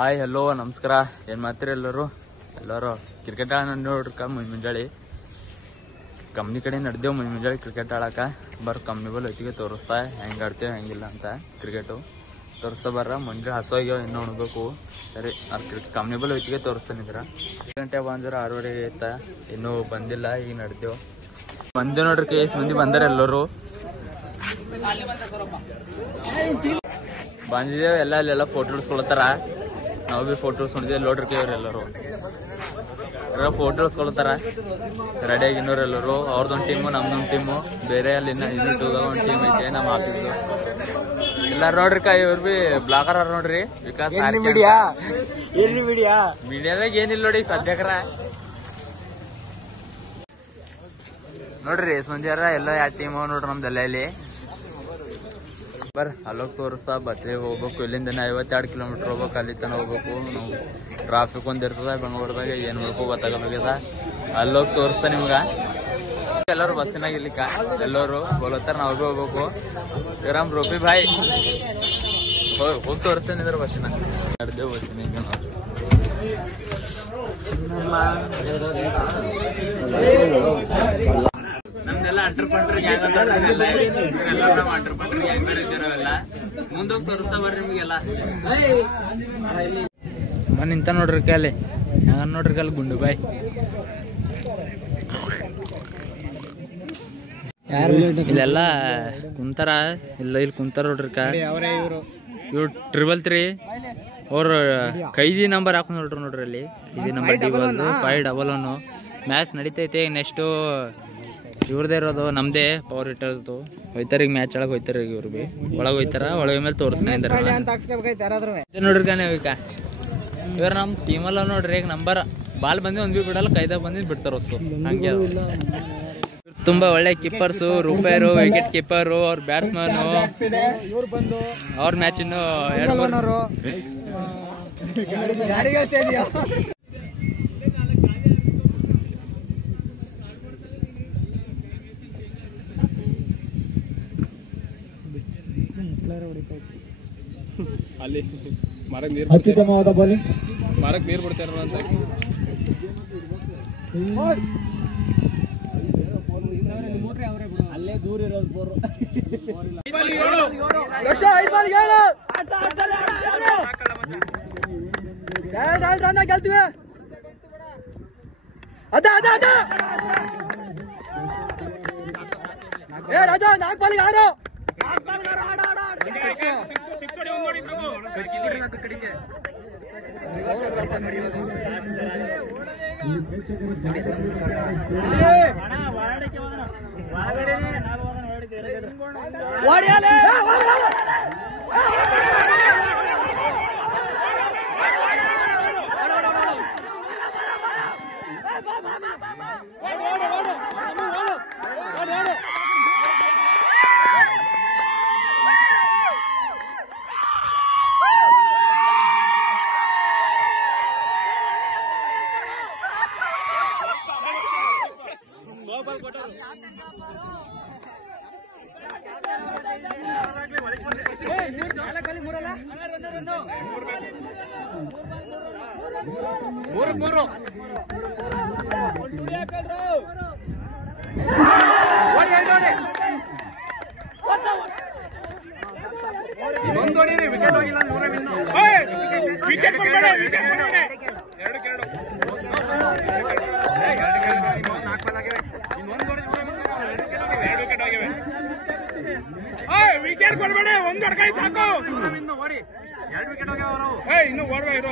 Hi hello ನಮಸ್ಕಾರ. ಏನು ಮಾಡ್ತೀರಿ ಎಲ್ಲರೂ ಕ್ರಿಕೆಟ್ ಆಡ ನೋಡ್ರಕ್ಕ ಮುಂಜಾಳೆ ಕಂಪ್ನಿ ಕಡೆ ನಡೆದೇವು ಮುಂಜಾಳೆ ಕ್ರಿಕೆಟ್ ಆಡಕ್ಕೆ. ಕಂಪ್ನಿ ಬಲ್ ಹೊತ್ತಿಗೆ ತೋರಿಸ್ತಾ ಹೆಂಗೆ ಆಡ್ತೇವೆ ಹೆಂಗಿಲ್ಲ ಅಂತ ಕ್ರಿಕೆಟು ತೋರಿಸ್ತಾ ಮುಂಜಾನೆ ಹಸುವಾಗ್ಯಾವ ಇನ್ನೂ ಉಣ್ಬೇಕು. ಸರಿ ಕಂಪ್ನಿ ಬಲ್ ಹೊತ್ತಿಗೆ ತೋರಿಸ್ತಾನಿದ್ರ 6 ಗಂಟೆ ಬಂದ್ರೆ 6:30 ಐತಾ ಇನ್ನೂ ಬಂದಿಲ್ಲ. ಈಗ ನಡೆದೇವು ಬಂದೆ ನೋಡ್ರಿ. ಎಷ್ಟು ಮಂದಿ ಬಂದಾರ ಎಲ್ಲರೂ ಬಂದಿದ್ದೇವೆ. ಅಲ್ಲೆಲ್ಲ ಫೋಟೋ ಹಿಡ್ಸ್ಕೊಳ್ತಾರ. ನಾವು ಭೀ ಫೋಟೋ ಹಿಡ್ಸ್ಕೊಂಡಿದ್ದೇವೆ ನೋಡ್ರಿ. ಎಲ್ಲರೂ ಫೋಟೋ ಹಿಡ್ಸ್ಕೊಳ್ತಾರ ರೆಡಿಯಾಗಿ ಇನ್ನೋರು ಎಲ್ಲರೂ. ಅವ್ರದ್ದೊಂದು ಟೀಮು ನಮ್ದೊಂದು ಟೀಮು ಬೇರೆ. ಅಲ್ಲಿ ಯೂನಿಟ್ ಒಂದು ಟೀಮ್ ಐತೆ ನಮ್ಮ ಆಫೀಸ್ದು. ಎಲ್ಲಾರು ನೋಡ್ರಿ ಇವ್ರು ಭೀ ಬ್ಲಾಗರ್ ಅವ್ರ ನೋಡ್ರಿ. ವಿಕಾಸ್ ಮೀಡಿಯಾದಾಗ ಏನಿಲ್ಲ ನೋಡಿ ಸದ್ಯಕರ ನೋಡ್ರಿ. ಮಂದಿಯಾರ ಎಲ್ಲ ಯಾವ ಟೀಮ್ ನೋಡ್ರಿ ನಮ್ದೆಲ್ಲ ಇಲ್ಲಿ ಅಲ್ಲೋಗಿ ತೋರಿಸ್ತಾ ಬಸ್ಸಿಗೆ ಹೋಗ್ಬೇಕು. ಇಲ್ಲಿಂದ 52 ಕಿಲೋಮೀಟರ್ ಹೋಗ್ಬೇಕು. ಅಲ್ಲಿ ತನಕ ಹೋಗ್ಬೇಕು. ನಾವು ಟ್ರಾಫಿಕ್ ಒಂದ್ ಇರ್ತದ ಬೆಂಗಳೂರದಾಗ. ಏನ್ ಮಾಡ್ಬೇಕು ಗೊತ್ತಾಗಲ್ಲ. ಅಲ್ಲೋಗಿ ತೋರಿಸ್ತಾ ನಿಮ್ಗ. ಎಲ್ಲರೂ ಬಸ್ಸಿನಾಗ ಇಲ್ಲಿಕ್ಕ ಎಲ್ಲರೂ ಬೋಲತ್ತಾರ. ನಾವು ಭೀ ಹೋಗ್ಬೇಕು. ಇರಾಮ್ ರೂಪಿ ಭಾಯ್ ಹೋಗಿ ತೋರಿಸ್ತಾನಿದ್ರ ಬಸ್ಸಿನಾಗ. ನಡೆದೇವು ಬಸ್ಸಿನಾಗ ನಾವು. ನಮ್ದೆಲ್ಲ ಅಂಟರ್ ಪಂಟರ್ ಗ್ಯಾಂಗ್ ಅಂತ ಅಂಟರ್ ಪಂಟರ್ ಗ್ಯಾಂಗ್ ಬೇರೆ ಇದ್ದಾರವೆಲ್ಲ. ಮುಂದೋಗಿ ತೋರಿಸ್ತಾ ಬರ್ರಿ ನಿಮ್ಗೆಲ್ಲ. ನಿಂತ ನೋಡ್ರಿ ಅಲ್ಲಿ ಹೆಂಗ ನೋಡ್ರಿ ಅಲ್ಲಿ ಗುಂಡು ಬಾಯ್. ಇಲ್ಲೆಲ್ಲ ಕುಂತಾರ. ಇಲ್ಲ ಇಲ್ಲಿ ಕುಂತಾರ ನೋಡ್ರಿ. ಇವ್ರು 333 ಅವ್ರ ಕೈದಿ ನಂಬರ್ ಹಾಕೊಂಡ್ ನೋಡ್ರಿ ಅಲ್ಲಿ. ಕೈದಿ ನಂಬರ್ 511 ಮ್ಯಾಚ್ ನಡೀತೈತೆ. ನೆಕ್ಸ್ಟ್ ಇವ್ರದೇ ಇರೋದು ನಮ್ದೇ ಪವರ್ ಹಿಟ್ಟರ್ದು. ಹೋಯ್ತಾರ ಈಗ ಮ್ಯಾಚ್ ಒಳಗೆ ಹೋಯ್ತಾರ. ಇವ್ರು ಭೀ ಒಳಗೆ ಹೋಯ್ತಾರ. ಒಳಗೆ ಮೇಲೆ ತೋರಿಸ್ತಾನೆ ನೋಡ್ರಿ. ಈಗ ಇವ್ರ ನಮ್ ಟೀಮಲ್ಲ ನೋಡ್ರಿ. ಈಗ ನಂಬರ್ ಬಾಲ್ ಬಂದಿ ಒಂದ್ ಭೀ ಬಿಡಲ್ಲ. ಕೈದಾಗ ಬಂದಿದ್ ಬಿಡ್ತಾರ ಹೊಸು. ಹಂಗೆ ತುಂಬಾ ಒಳ್ಳೆ ಕೀಪರ್ಸು. ರೂಪಾಯರು wicket keeper. ಅವ್ರ ಬ್ಯಾಟ್ಸ್ಮನ್. ಅವ್ರ ಮ್ಯಾಚ್ ಇನ್ನು 2-3 ಅಲ್ಲಿ ಮರಕ್ಕೆ ನೀರು ಅತ್ಯುತ್ತಮವಾದ ಬೌಲಿಂಗ್. ಮರಕ್ಕೆ ನೀರು ಬಿಡ್ತಾರ ಅಂತ ಅಲ್ಲೇ ದೂರ ಇರೋದು ಬೋರು. ಗೆಲ್ತೀವಿ. ಏ ರಾಜ 4 ಬಾಲಿಗೆ 6. ವಿಕೆಟ್ ಕೊಡ್ಬೇಡಿ. 1 ಕೈ ಸಾಕು. ಇನ್ನು ಓಡಿ 2 ವಿಕೆಟ್ ಹೋಗ್ಯಾವ. ಇನ್ನು ಓಡ್ಬೇಡ.